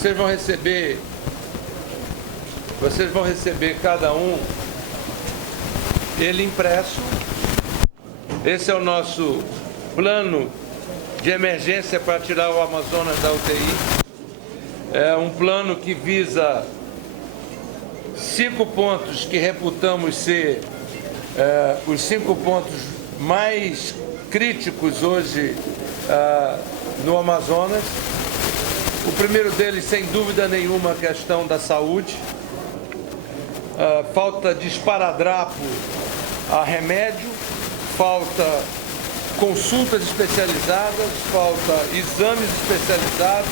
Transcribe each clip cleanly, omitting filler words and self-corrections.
Vocês vão receber cada um ele impresso. Esse é o nosso plano de emergência para tirar o Amazonas da UTI. É um plano que visa 5 pontos que reputamos ser os 5 pontos mais críticos hoje no Amazonas. O primeiro deles, sem dúvida nenhuma, a questão da saúde. Falta de esparadrapo a remédio, falta consultas especializadas, falta exames especializados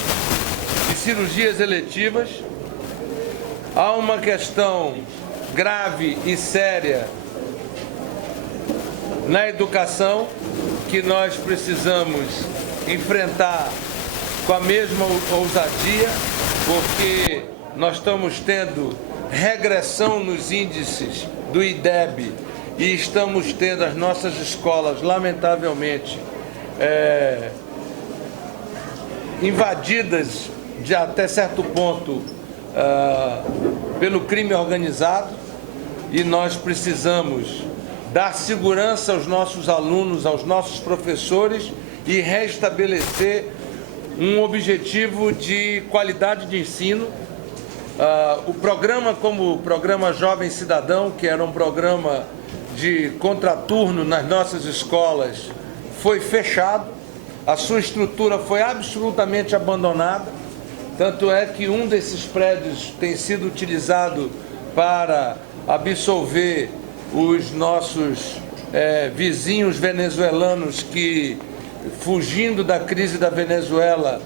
e cirurgias eletivas. Há uma questão grave e séria na educação que nós precisamos enfrentar com a mesma ousadia, porque nós estamos tendo regressão nos índices do IDEB e estamos tendo as nossas escolas, lamentavelmente, invadidas de até certo ponto pelo crime organizado, e nós precisamos dar segurança aos nossos alunos, aos nossos professores e restabelecer um objetivo de qualidade de ensino. O programa, como o programa Jovem Cidadão, que era um programa de contraturno nas nossas escolas, foi fechado, a sua estrutura foi absolutamente abandonada, tanto é que um desses prédios tem sido utilizado para absolver os nossos vizinhos venezuelanos que, fugindo da crise da Venezuela,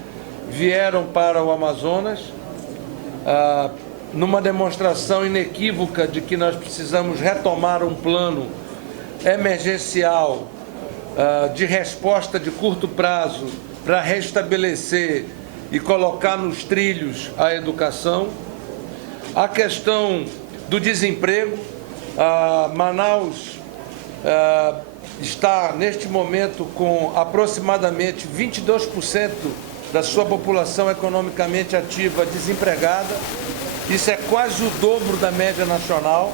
vieram para o Amazonas, numa demonstração inequívoca de que nós precisamos retomar um plano emergencial de resposta de curto prazo para restabelecer e colocar nos trilhos a educação. A questão do desemprego. Manaus está, neste momento, com aproximadamente 22% da sua população economicamente ativa desempregada. Isso é quase o dobro da média nacional,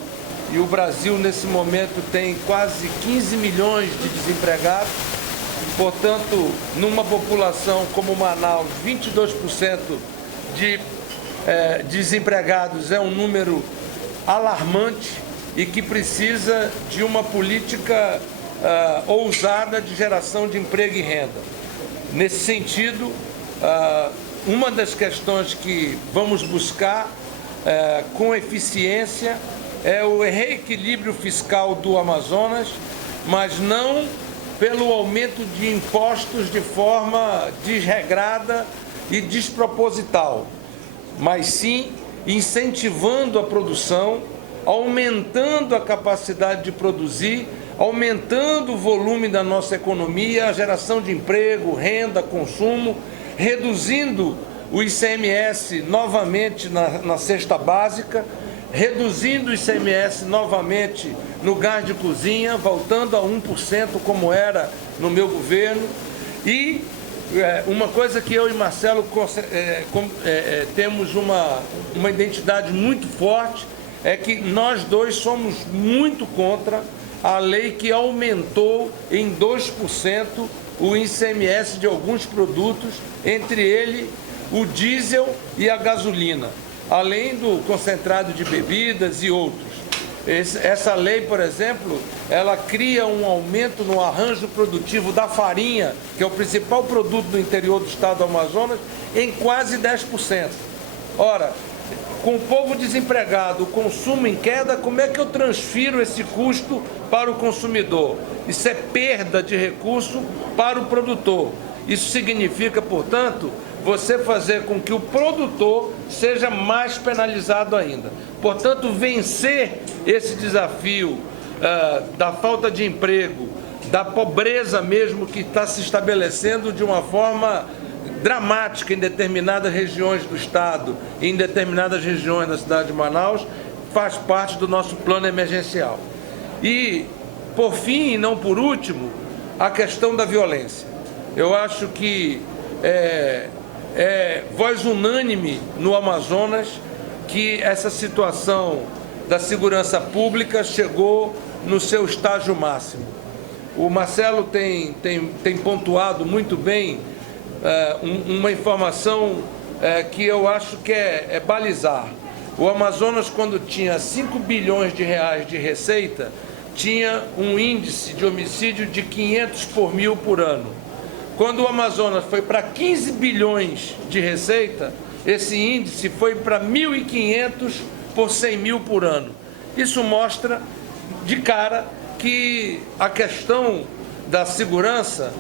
e o Brasil, nesse momento, tem quase 15 milhões de desempregados. Portanto, numa população como Manaus, 22% de desempregados é um número alarmante e que precisa de uma política ousada de geração de emprego e renda. Nesse sentido, uma das questões que vamos buscar com eficiência é o reequilíbrio fiscal do Amazonas, mas não pelo aumento de impostos de forma desregrada e desproposital, mas sim incentivando a produção, aumentando a capacidade de produzir, aumentando o volume da nossa economia, a geração de emprego, renda, consumo, reduzindo o ICMS novamente na cesta básica, reduzindo o ICMS novamente no gás de cozinha, voltando a 1% como era no meu governo. E uma coisa que eu e Marcelo temos uma identidade muito forte, é que nós dois somos muito contra a lei que aumentou em 2% o ICMS de alguns produtos, entre ele o diesel e a gasolina, além do concentrado de bebidas e outros. Essa lei, por exemplo, ela cria um aumento no arranjo produtivo da farinha, que é o principal produto do interior do estado do Amazonas, em quase 10%. Ora, com o povo desempregado, o consumo em queda, como é que eu transfiro esse custo para o consumidor? Isso é perda de recurso para o produtor. Isso significa, portanto, você fazer com que o produtor seja mais penalizado ainda. Portanto, vencer esse desafio da falta de emprego, da pobreza mesmo que está se estabelecendo de uma forma dramática em determinadas regiões do estado e em determinadas regiões da cidade de Manaus, faz parte do nosso plano emergencial. E, por fim, e não por último, a questão da violência. Eu acho que voz unânime no Amazonas que essa situação da segurança pública chegou no seu estágio máximo. O Marcelo tem pontuado muito bem uma informação que eu acho que é balizar. O Amazonas, quando tinha 5 bilhões de reais de receita, tinha um índice de homicídio de 500 por mil por ano. Quando o Amazonas foi para 15 bilhões de receita, esse índice foi para 1.500 por 100 mil por ano. Isso mostra de cara que a questão da segurança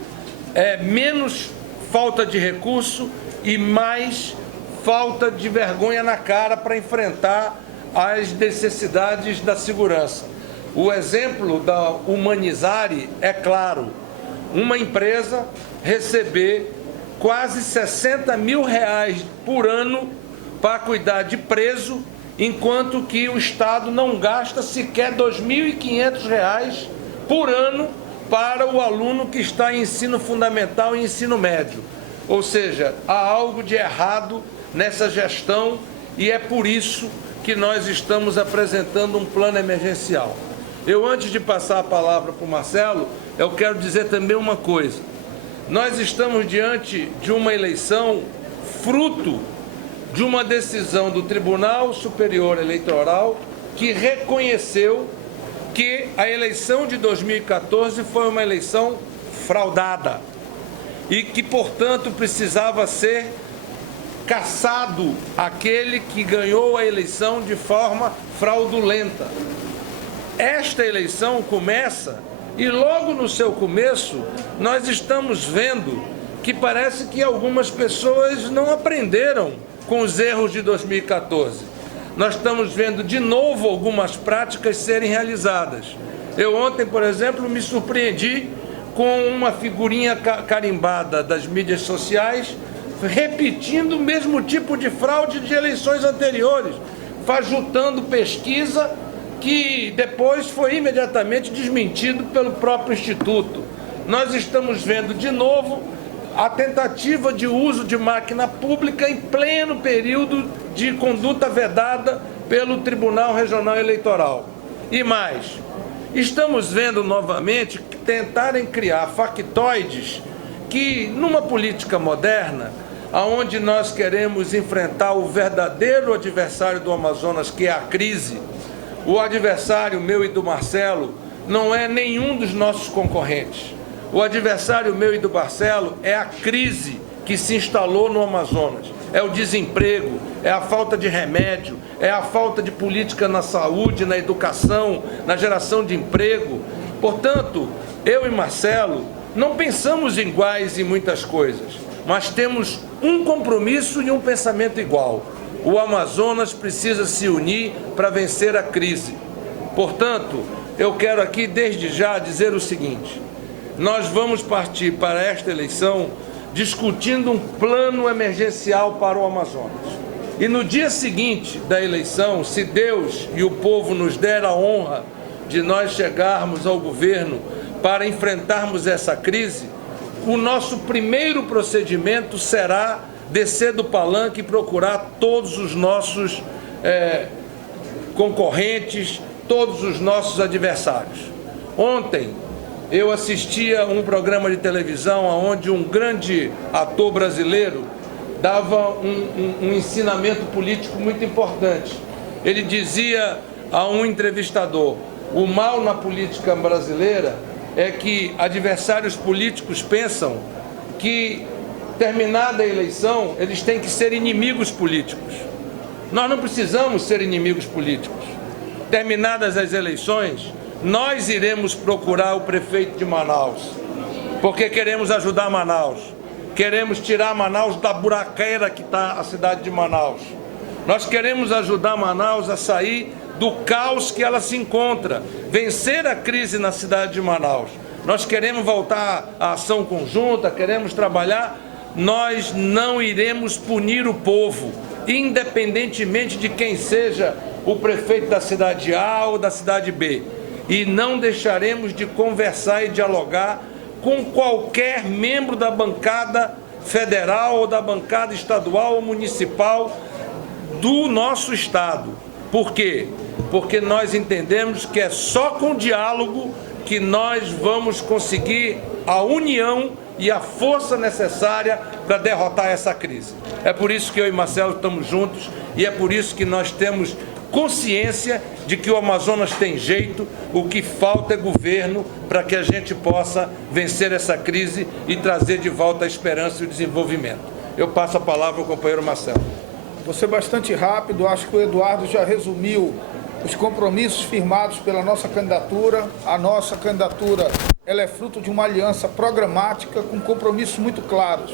é menos falta de recurso e mais falta de vergonha na cara para enfrentar as necessidades da segurança. O exemplo da Humanizare é claro. Uma empresa receber quase 60 mil reais por ano para cuidar de preso, enquanto que o Estado não gasta sequer R$ 2.500 por ano para o aluno que está em ensino fundamental e ensino médio. Ou seja, há algo de errado nessa gestão e é por isso que nós estamos apresentando um plano emergencial. Eu, antes de passar a palavra para o Marcelo, eu quero dizer também uma coisa. Nós estamos diante de uma eleição fruto de uma decisão do Tribunal Superior Eleitoral que reconheceu que a eleição de 2014 foi uma eleição fraudada e que, portanto, precisava ser cassado aquele que ganhou a eleição de forma fraudulenta. Esta eleição começa e logo no seu começo nós estamos vendo que parece que algumas pessoas não aprenderam com os erros de 2014. Nós estamos vendo de novo algumas práticas serem realizadas. Eu ontem, por exemplo, me surpreendi com uma figurinha carimbada das mídias sociais repetindo o mesmo tipo de fraude de eleições anteriores, fajutando pesquisa que depois foi imediatamente desmentido pelo próprio Instituto. Nós estamos vendo de novo a tentativa de uso de máquina pública em pleno período de conduta vedada pelo Tribunal Regional Eleitoral. E mais, estamos vendo novamente tentarem criar factoides que, numa política moderna, onde nós queremos enfrentar o verdadeiro adversário do Amazonas, que é a crise, o adversário meu e do Marcelo não é nenhum dos nossos concorrentes. O adversário meu e do Marcelo é a crise que se instalou no Amazonas. É o desemprego, é a falta de remédio, é a falta de política na saúde, na educação, na geração de emprego. Portanto, eu e Marcelo não pensamos iguais em muitas coisas, mas temos um compromisso e um pensamento igual. O Amazonas precisa se unir para vencer a crise. Portanto, eu quero aqui desde já dizer o seguinte: nós vamos partir para esta eleição discutindo um plano emergencial para o Amazonas. E no dia seguinte da eleição, se Deus e o povo nos der a honra de nós chegarmos ao governo para enfrentarmos essa crise, o nosso primeiro procedimento será descer do palanque e procurar todos os nossos concorrentes, todos os nossos adversários. Ontem eu assistia um programa de televisão onde um grande ator brasileiro dava um ensinamento político muito importante. Ele dizia a um entrevistador: o mal na política brasileira é que adversários políticos pensam que, terminada a eleição, eles têm que ser inimigos políticos. Nós não precisamos ser inimigos políticos. Terminadas as eleições, nós iremos procurar o prefeito de Manaus, porque queremos ajudar Manaus. Queremos tirar Manaus da buraqueira que está a cidade de Manaus. Nós queremos ajudar Manaus a sair do caos que ela se encontra, vencer a crise na cidade de Manaus. Nós queremos voltar à ação conjunta, queremos trabalhar. Nós não iremos punir o povo, independentemente de quem seja o prefeito da cidade A ou da cidade B. E não deixaremos de conversar e dialogar com qualquer membro da bancada federal ou da bancada estadual ou municipal do nosso Estado. Por quê? Porque nós entendemos que é só com diálogo que nós vamos conseguir a união e a força necessária para derrotar essa crise. É por isso que eu e Marcelo estamos juntos e é por isso que nós temos consciência de que o Amazonas tem jeito, o que falta é governo para que a gente possa vencer essa crise e trazer de volta a esperança e o desenvolvimento. Eu passo a palavra ao companheiro Marcelo. Vou ser bastante rápido, acho que o Eduardo já resumiu os compromissos firmados pela nossa candidatura. A nossa candidatura ela é fruto de uma aliança programática com compromissos muito claros.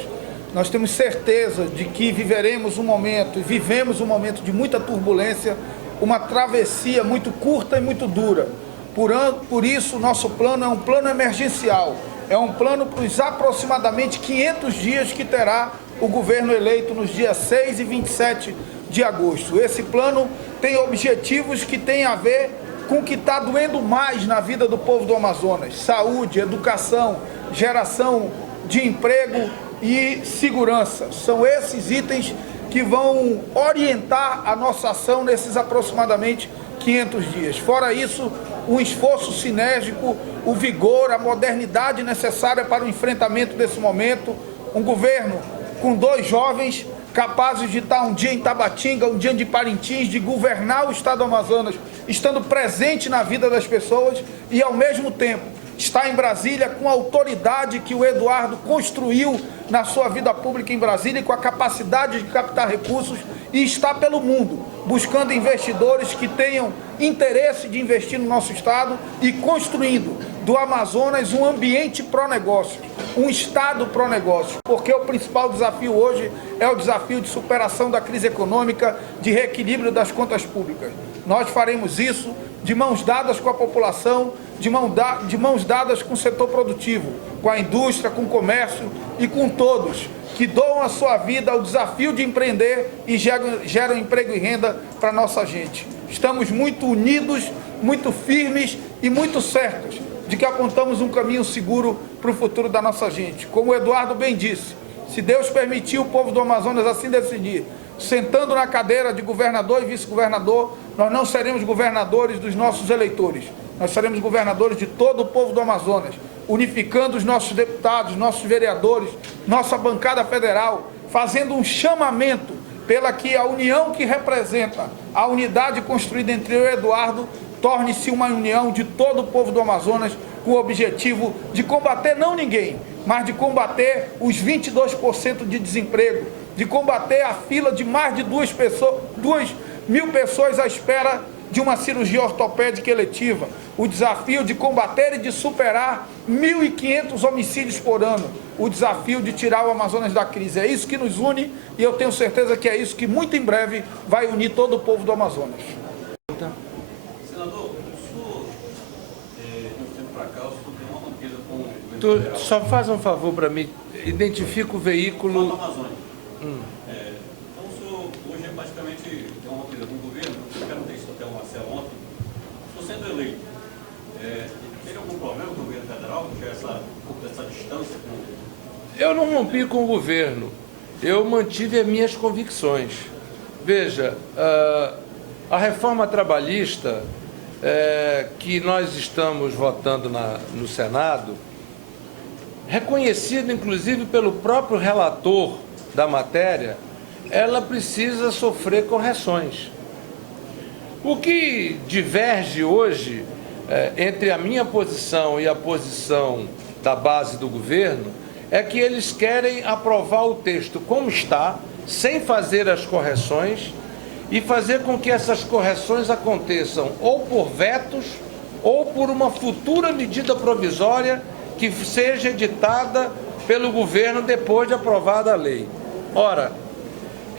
Nós temos certeza de que viveremos um momento, e vivemos um momento de muita turbulência, uma travessia muito curta e muito dura. Por isso, o nosso plano é um plano emergencial, é um plano para os aproximadamente 500 dias que terá o governo eleito nos dias 6 e 27 de agosto. Esse plano tem objetivos que têm a ver com o que está doendo mais na vida do povo do Amazonas: saúde, educação, geração de emprego e segurança. São esses itens que vão orientar a nossa ação nesses aproximadamente 500 dias. Fora isso, um esforço sinérgico, o vigor, a modernidade necessária para o enfrentamento desse momento. Um governo com 2 jovens capazes de estar um dia em Tabatinga, um dia de Parintins, de governar o estado do Amazonas, estando presente na vida das pessoas e, ao mesmo tempo, está em Brasília com a autoridade que o Eduardo construiu na sua vida pública em Brasília e com a capacidade de captar recursos, e está pelo mundo buscando investidores que tenham interesse de investir no nosso estado e construindo do Amazonas um ambiente pró-negócio, um estado pró-negócio, porque o principal desafio hoje é o desafio de superação da crise econômica, de reequilíbrio das contas públicas. Nós faremos isso de mãos dadas com a população, de mãos dadas com o setor produtivo, com a indústria, com o comércio e com todos que doam a sua vida ao desafio de empreender e geram emprego e renda para a nossa gente. Estamos muito unidos, muito firmes e muito certos de que apontamos um caminho seguro para o futuro da nossa gente. Como o Eduardo bem disse, se Deus permitir o povo do Amazonas assim decidir, sentando na cadeira de governador e vice-governador, nós não seremos governadores dos nossos eleitores, nós seremos governadores de todo o povo do Amazonas, unificando os nossos deputados, nossos vereadores, nossa bancada federal, fazendo um chamamento pela que a união que representa a unidade construída entre eu e Eduardo torne-se uma união de todo o povo do Amazonas, com o objetivo de combater não ninguém, mas de combater os 22% de desemprego, de combater a fila de mais de 2.000 pessoas à espera de uma cirurgia ortopédica eletiva, o desafio de combater e de superar 1.500 homicídios por ano, o desafio de tirar o Amazonas da crise. É isso que nos une e eu tenho certeza que é isso que muito em breve vai unir todo o povo do Amazonas. Senador, o senhor, de um tempo para cá, o senhor tem uma rompida com o governo. Só faz um favor para mim, identifica o veículo. Amazônia. Então o senhor hoje é basicamente tem uma rompida com o governo, eu perguntei isso até o Marcelo ontem. O senhor sendo eleito, teria algum problema com o governo federal, que é essa distância com... Eu não rompi com o governo, eu mantive as minhas convicções. Veja, a reforma trabalhista que nós estamos votando no Senado, reconhecida inclusive pelo próprio relator da matéria, ela precisa sofrer correções. O que diverge hoje entre a minha posição e a posição da base do governo é que eles querem aprovar o texto como está, sem fazer as correções, e fazer com que essas correções aconteçam ou por vetos ou por uma futura medida provisória que seja editada pelo governo depois de aprovada a lei. Ora,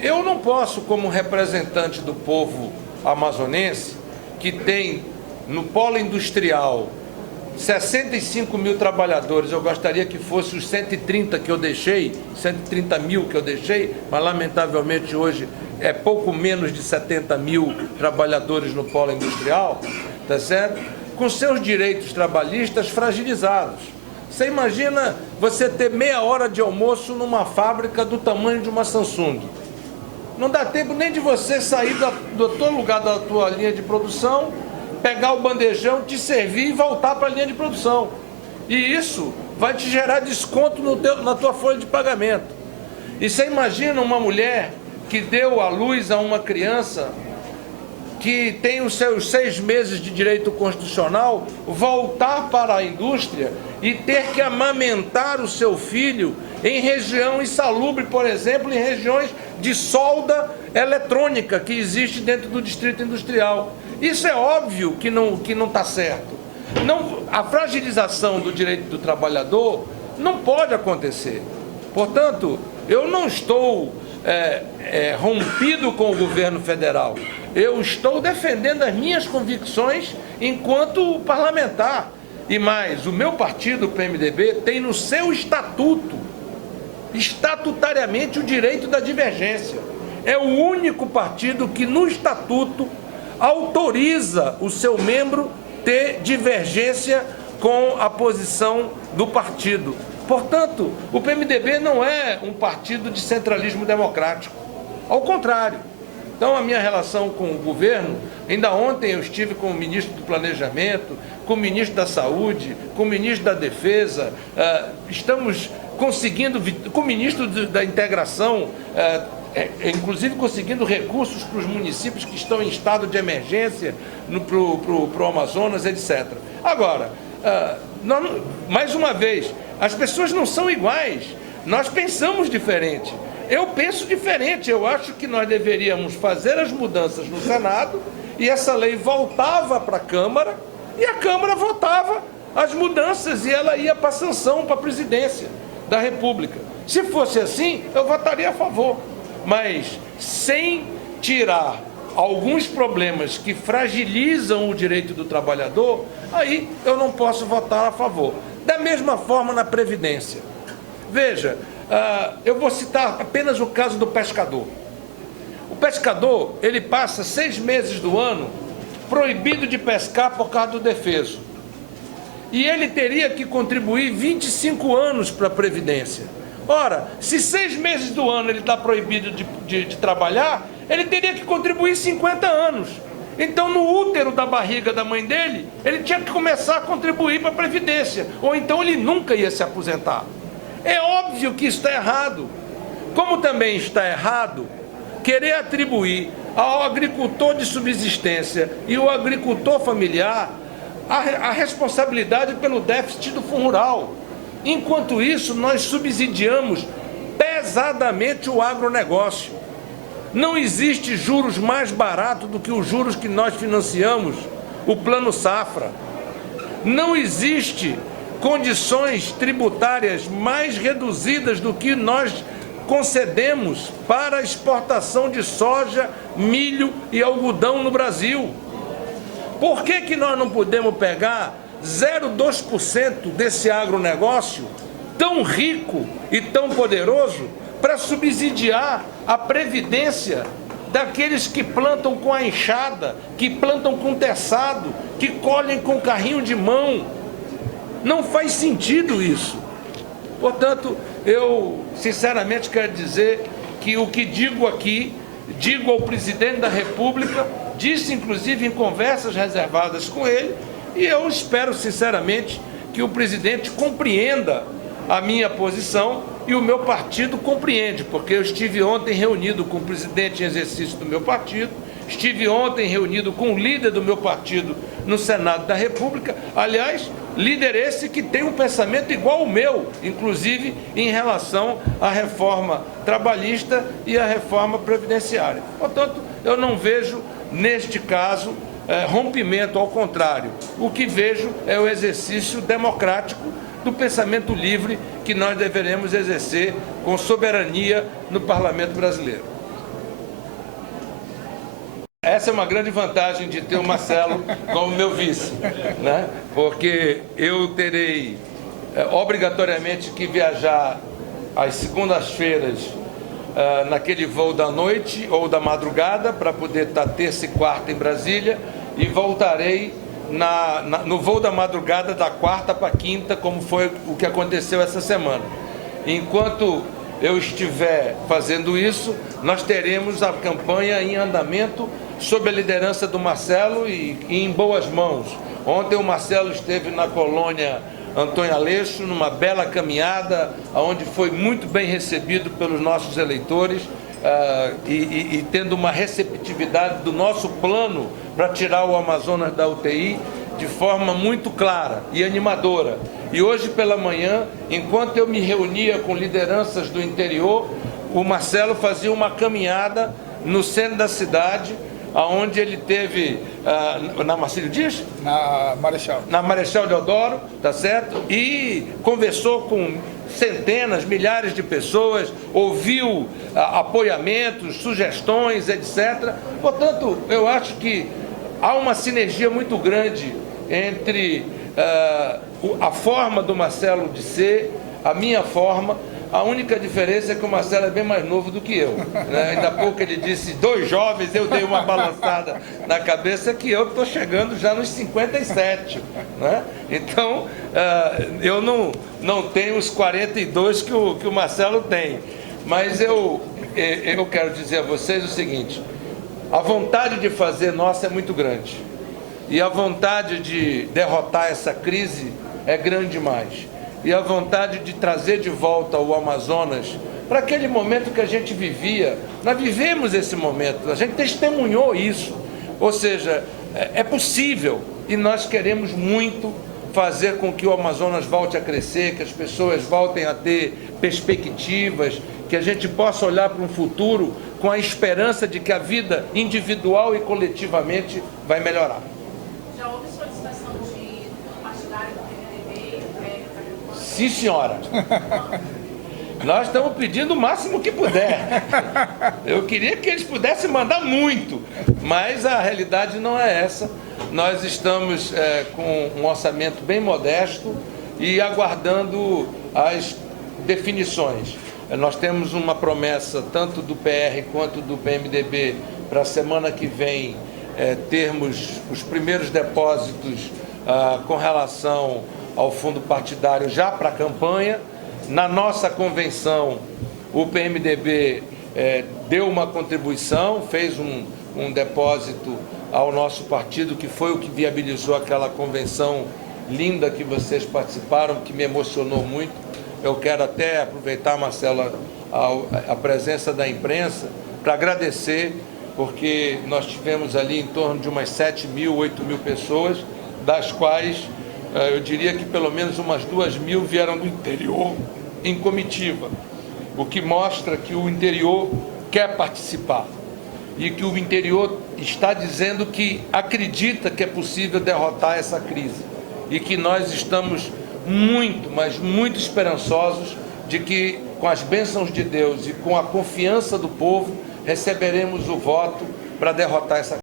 eu não posso, como representante do povo amazonense, que tem no polo industrial 65 mil trabalhadores, eu gostaria que fosse os 130 que eu deixei, 130 mil que eu deixei, mas lamentavelmente hoje é pouco menos de 70 mil trabalhadores no polo industrial, tá certo? Com seus direitos trabalhistas fragilizados. Você imagina você ter meia hora de almoço numa fábrica do tamanho de uma Samsung. Não dá tempo nem de você sair do teu lugar da tua linha de produção, pegar o bandejão, te servir e voltar para a linha de produção. E isso vai te gerar desconto na tua folha de pagamento. E você imagina uma mulher que deu à luz a uma criança que tem os seus 6 meses de direito constitucional, voltar para a indústria e ter que amamentar o seu filho em região insalubre, por exemplo, em regiões de solda eletrônica que existe dentro do distrito industrial. Isso é óbvio que não está certo. A fragilização do direito do trabalhador não pode acontecer. Portanto, eu não estou rompido com o governo federal. Eu estou defendendo as minhas convicções enquanto parlamentar. E mais, o meu partido, o PMDB, tem no seu estatuto, estatutariamente, o direito da divergência. É o único partido que no estatuto autoriza o seu membro ter divergência com a posição do partido. Portanto, o PMDB não é um partido de centralismo democrático. Ao contrário. Então, a minha relação com o governo, ainda ontem eu estive com o ministro do Planejamento, com o ministro da Saúde, com o ministro da Defesa, estamos conseguindo, com o ministro da Integração, inclusive conseguindo recursos para os municípios que estão em estado de emergência para o Amazonas, etc. Agora, mais uma vez, as pessoas não são iguais, nós pensamos diferente. Eu penso diferente, eu acho que nós deveríamos fazer as mudanças no Senado e essa lei voltava para a Câmara e a Câmara votava as mudanças e ela ia para a sanção, para a presidência da República. Se fosse assim, eu votaria a favor, mas sem tirar alguns problemas que fragilizam o direito do trabalhador, aí eu não posso votar a favor. Da mesma forma na Previdência. Veja, eu vou citar apenas o caso do pescador. O pescador, ele passa 6 meses do ano proibido de pescar por causa do defeso. E ele teria que contribuir 25 anos para a Previdência. Ora, se 6 meses do ano ele está proibido de trabalhar, ele teria que contribuir 50 anos. Então, no útero da barriga da mãe dele, ele tinha que começar a contribuir para a Previdência. Ou então ele nunca ia se aposentar. É óbvio que isso está errado. Como também está errado querer atribuir ao agricultor de subsistência e o agricultor familiar a responsabilidade pelo déficit do Fundo Rural. Enquanto isso, nós subsidiamos pesadamente o agronegócio. Não existe juros mais barato do que os juros que nós financiamos, o Plano Safra. Não existe condições tributárias mais reduzidas do que nós concedemos para a exportação de soja, milho e algodão no Brasil. Por que nós não podemos pegar 0,2% desse agronegócio tão rico e tão poderoso para subsidiar a previdência daqueles que plantam com a enxada, que plantam com teçado, que colhem com carrinho de mão? Não faz sentido isso. Portanto, eu sinceramente quero dizer que o que digo aqui, digo ao presidente da República, disse inclusive em conversas reservadas com ele, e eu espero sinceramente que o presidente compreenda a minha posição e o meu partido compreende, porque eu estive ontem reunido com o presidente em exercício do meu partido, estive ontem reunido com o líder do meu partido no Senado da República, aliás, líder esse que tem um pensamento igual ao meu, inclusive em relação à reforma trabalhista e à reforma previdenciária. Portanto, eu não vejo neste caso rompimento, ao contrário. O que vejo é o exercício democrático do pensamento livre que nós deveremos exercer com soberania no Parlamento brasileiro. Essa é uma grande vantagem de ter o Marcelo como meu vice, né? Porque eu terei obrigatoriamente que viajar às segundas-feiras naquele voo da noite ou da madrugada para poder estar terça e quarta em Brasília e voltarei no voo da madrugada da quarta para quinta, como foi o que aconteceu essa semana. Enquanto eu estiver fazendo isso, nós teremos a campanha em andamento sob a liderança do Marcelo e em boas mãos. Ontem o Marcelo esteve na colônia Antônio Aleixo, numa bela caminhada, onde foi muito bem recebido pelos nossos eleitores e tendo uma receptividade do nosso plano para tirar o Amazonas da UTI de forma muito clara e animadora. E hoje pela manhã, enquanto eu me reunia com lideranças do interior, o Marcelo fazia uma caminhada no centro da cidade, onde ele teve, na Marcílio Dias? Na Marechal Deodoro, tá certo? E conversou com centenas, milhares de pessoas, ouviu apoiamentos, sugestões, etc. Portanto, eu acho que há uma sinergia muito grande entre a forma do Marcelo de ser, a minha forma. A única diferença é que o Marcelo é bem mais novo do que eu, né? Ainda há pouco ele disse 2 jovens, eu dei uma balançada na cabeça que eu estou chegando já nos 57, né? Então, eu não tenho os 42 que o Marcelo tem, mas eu quero dizer a vocês o seguinte: a vontade de fazer nossa é muito grande e a vontade de derrotar essa crise é grande demais. E a vontade de trazer de volta o Amazonas para aquele momento que a gente vivia. Nós vivemos esse momento, a gente testemunhou isso. Ou seja, é possível e nós queremos muito fazer com que o Amazonas volte a crescer, que as pessoas voltem a ter perspectivas, que a gente possa olhar para um futuro com a esperança de que a vida individual e coletivamente vai melhorar. Já houve solicitação de partidário do PMDB? Sim, senhora. Nós estamos pedindo o máximo que puder. Eu queria que eles pudessem mandar muito, mas a realidade não é essa. Nós estamos com um orçamento bem modesto e aguardando as definições. Nós temos uma promessa, tanto do PR quanto do PMDB, para a semana que vem termos os primeiros depósitos com relação ao fundo partidário já para a campanha. Na nossa convenção, o PMDB deu uma contribuição, fez um depósito ao nosso partido, que foi o que viabilizou aquela convenção linda que vocês participaram, que me emocionou muito. Eu quero até aproveitar, Marcela, a presença da imprensa para agradecer, porque nós tivemos ali em torno de umas 7.000, 8.000 pessoas, das quais eu diria que pelo menos umas 2.000 vieram do interior em comitiva, o que mostra que o interior quer participar e que o interior está dizendo que acredita que é possível derrotar essa crise e que nós estamos muito, mas muito esperançosos de que, com as bênçãos de Deus e com a confiança do povo, receberemos o voto para derrotar essa crise.